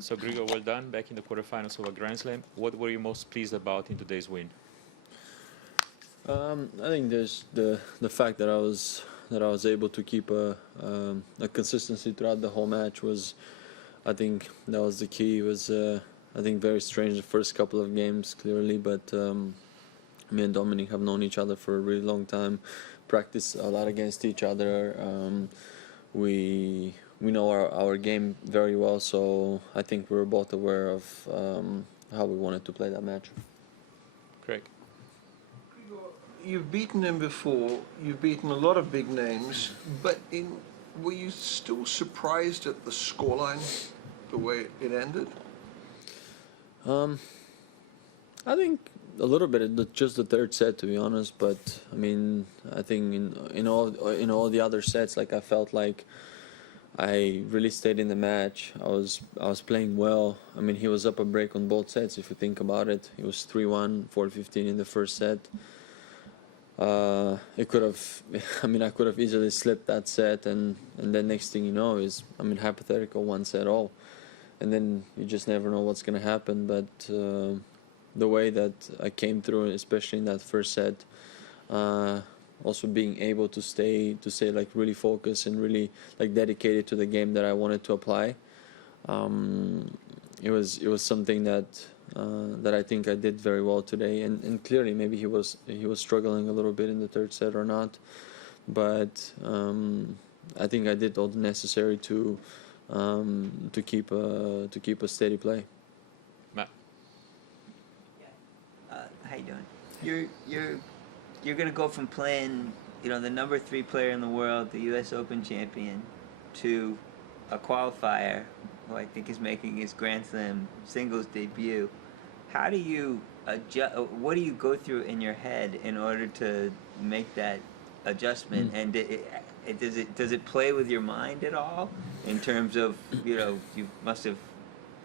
So Grigor, well done, back in the quarterfinals of a Grand Slam. What were you most pleased about in today's win? I think there's the fact that I was able to keep a consistency throughout the whole match was, I think that was the key. It was I think very strange the first couple of games clearly, but me and Dominic have known each other for a really long time, practiced a lot against each other. We know our game very well, so I think we were both aware of how we wanted to play that match. Craig. You've beaten him before, you've beaten a lot of big names, but were you still surprised at the scoreline, the way it ended? I think a little bit, just the third set, to be honest. But I mean, I think in all the other sets, like I felt like I really stayed in the match. I was playing well. I mean, he was up a break on both sets. If you think about it, he was 3-1, 4-15 in the first set. It could have. I mean, I could have easily slipped that set, and then next thing you know is, I mean, hypothetical one set all, and then you just never know what's gonna happen. But the way that I came through, especially in that first set, also being able to stay like really focused and really like dedicated to the game that I wanted to apply, it was something that I think I did very well today. And clearly maybe he was struggling a little bit in the third set or not, but I think I did all the necessary to keep a steady play. Matt. How you doing? You're gonna go from playing, the number 3 player in the world, the U.S. Open champion, to a qualifier who I think is making his Grand Slam singles debut. How do you adjust? What do you go through in your head in order to make that adjustment? And does it play with your mind at all in terms of you must have,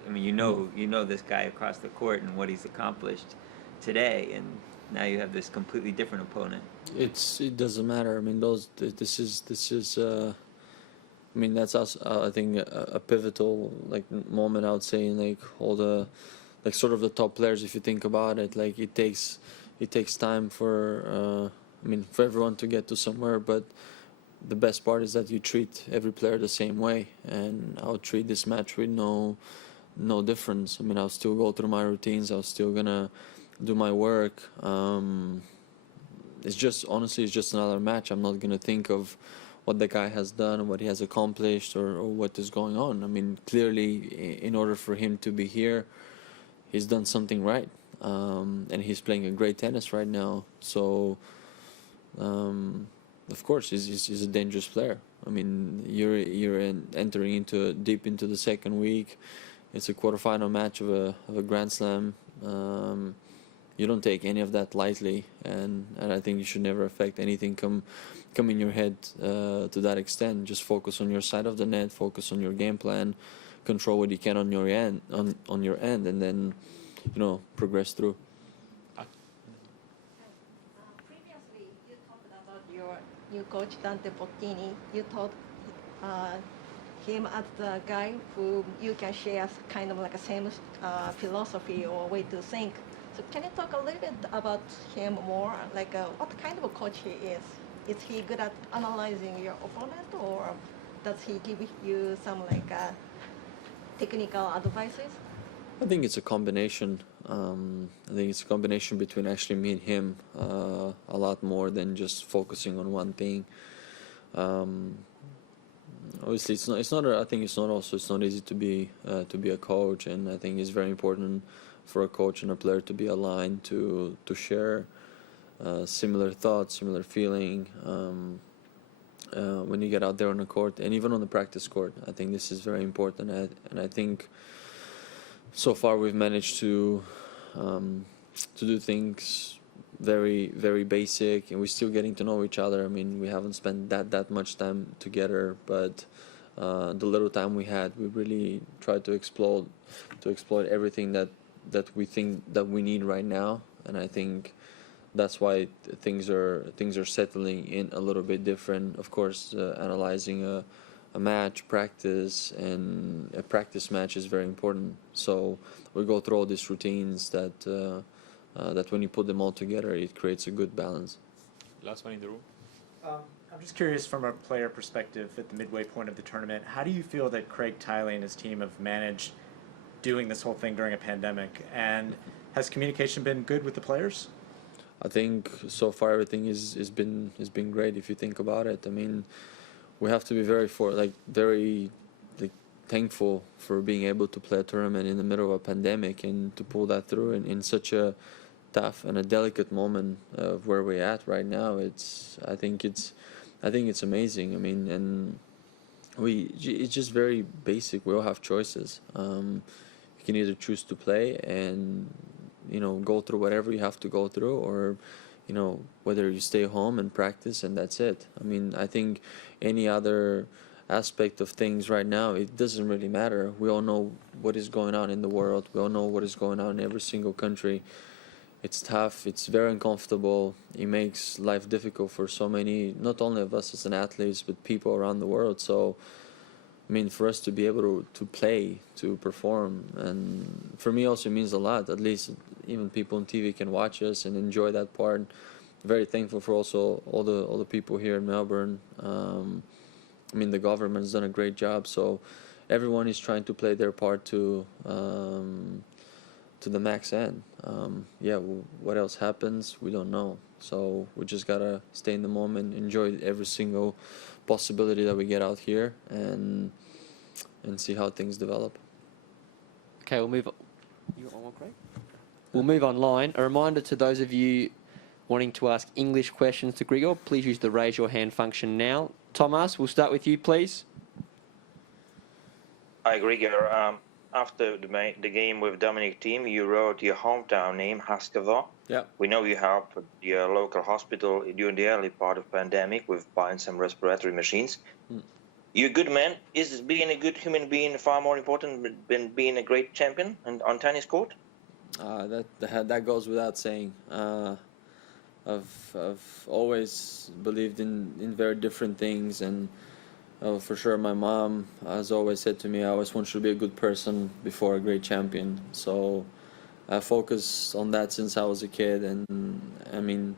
I mean you know this guy across the court and what he's accomplished today, and now you have this completely different opponent. It doesn't matter. I mean this is I mean that's us. I think a pivotal like moment. I would say in like all the like sort of the top players. If you think about it, like it takes time for I mean for everyone to get to somewhere. But the best part is that you treat every player the same way, and I would treat this match with no difference. I mean I'll still go through my routines. I was still gonna do my work. It's just honestly it's just another match. I'm not gonna think of what the guy has done or what he has accomplished or what is going on. I mean, clearly, in order for him to be here, he's done something right, and he's playing a great tennis right now. So, of course, he's a dangerous player. I mean, you're entering deep into the second week. It's a quarterfinal match of a Grand Slam. You don't take any of that lightly, and I think you should never affect anything come in your head to that extent. Just focus on your side of the net, focus on your game plan, control what you can on your end, and then progress through. Previously, you talked about your new coach Dante Bocchini. You thought him as the guy who you can share kind of like a same philosophy or way to think. So can you talk a little bit about him more? Like what kind of a coach he is? Is he good at analyzing your opponent, or does he give you some like technical advices? I think it's a combination. I think it's a combination between actually me and him, a lot more than just focusing on one thing. Obviously, it's not. I think it's not easy to be a coach, and I think it's very important for a coach and a player to be aligned, to share similar thoughts, similar feeling when you get out there on the court and even on the practice court. I think this is very important, and I think so far we've managed to do things very, very basic, and we're still getting to know each other. I mean, we haven't spent that much time together, but the little time we had, we really tried to exploit everything that we think that we need right now, and I think that's why things are settling in a little bit different. Of course, analyzing a match, practice, and a practice match is very important. So we go through all these routines that when you put them all together, it creates a good balance. Last one in the room. I'm just curious from a player perspective at the midway point of the tournament, how do you feel that Craig Tiley and his team have managed doing this whole thing during a pandemic? And has communication been good with the players? I think so far everything has been great if you think about it. I mean, we have to be very thankful for being able to play a tournament in the middle of a pandemic and to pull that through in such a tough and a delicate moment of where we're at right now. I think it's amazing. I mean, and it's just very basic. We all have choices. You can either choose to play and go through whatever you have to go through, or whether you stay home and practice and that's it. I mean, I think any other aspect of things right now, it doesn't really matter. We all know what is going on in the world. We all know what is going on in every single country. It's tough. It's very uncomfortable. It makes life difficult for so many, not only of us as an athletes, but people around the world. So, I mean, for us to be able to play, to perform, and for me also it means a lot. At least even people on TV can watch us and enjoy that part. Very thankful for also all the people here in Melbourne. I mean, the government's done a great job. So everyone is trying to play their part to the max end. What else happens, we don't know. So we just gotta stay in the moment, enjoy every single possibility that we get out here, and see how things develop. Okay, we'll move on. You got one more, Craig? We'll move online. A reminder to those of you wanting to ask English questions to Grigor, please use the raise your hand function now. Thomas, we'll start with you, please. Hi, Grigor. After the game with Dominic Thiem, you wrote your hometown name, Haskava. Yeah. We know you helped your local hospital during the early part of pandemic with buying some respiratory machines. You're a good man. Is being a good human being far more important than being a great champion on tennis court? That goes without saying. I've always believed in very different things, and for sure my mom has always said to me, I always want you to be a good person before a great champion. So I focused on that since I was a kid, and I mean,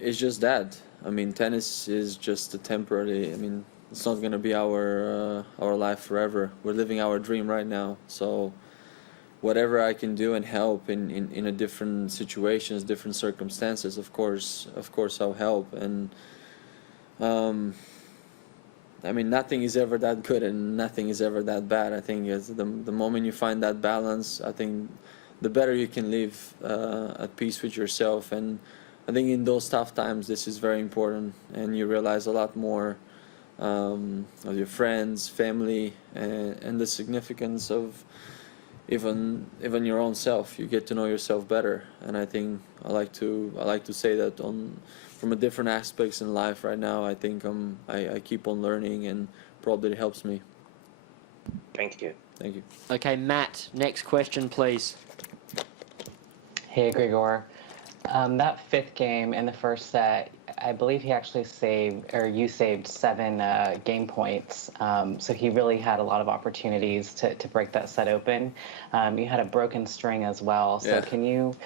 it's just that. I mean, tennis is just a temporary. I mean, it's not going to be our life forever. We're living our dream right now. So whatever I can do and help in a different situations, different circumstances, of course I'll help. And I mean, nothing is ever that good and nothing is ever that bad. I think it's the moment you find that balance, I think the better you can live at peace with yourself. And I think in those tough times, this is very important, and you realize a lot more of your friends, family, and the significance of even your own self. You get to know yourself better, and I think I like to say that from a different aspects in life right now. I think I keep on learning, and probably it helps me. Thank you. Thank you. Okay, Matt, next question, please. Hey, Grigor. That fifth game in the first set, I believe he actually you saved 7 game points. So he really had a lot of opportunities to break that set open. You had a broken string as well. So Can you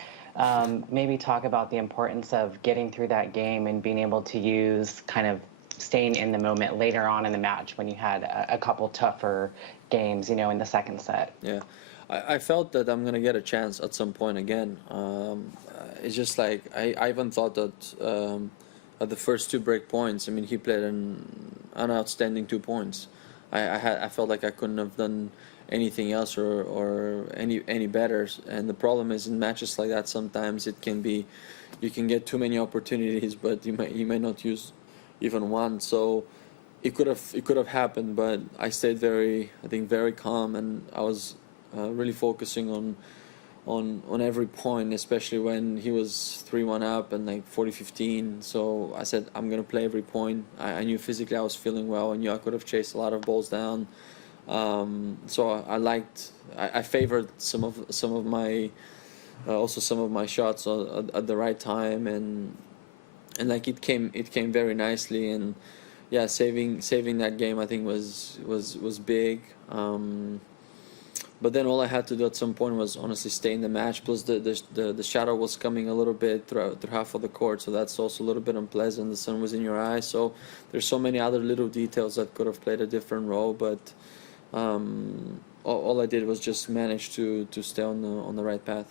maybe talk about the importance of getting through that game and being able to use kind of staying in the moment later on in the match when you had a couple tougher games, in the second set? Yeah. I felt that I'm going to get a chance at some point again. It's just like I even thought that at the first 2 break points, I mean, he played an outstanding 2 points. I felt like I couldn't have done anything else or any better. And the problem is in matches like that, sometimes it can be, you can get too many opportunities, but you may not use even one. So it could have happened, but I stayed very calm, and I was really focusing on every point, especially when he was 3-1 up and like 40-15. So I said, I'm gonna play every point. I knew physically I was feeling well. I knew I could have chased a lot of balls down. So I favored some of my shots at the right time, and like it came very nicely. And yeah, saving that game I think was big. But then all I had to do at some point was honestly stay in the match. Plus the shadow was coming a little bit through half of the court, so that's also a little bit unpleasant. The sun was in your eyes, so there's so many other little details that could have played a different role. But all I did was just manage to stay on the right path.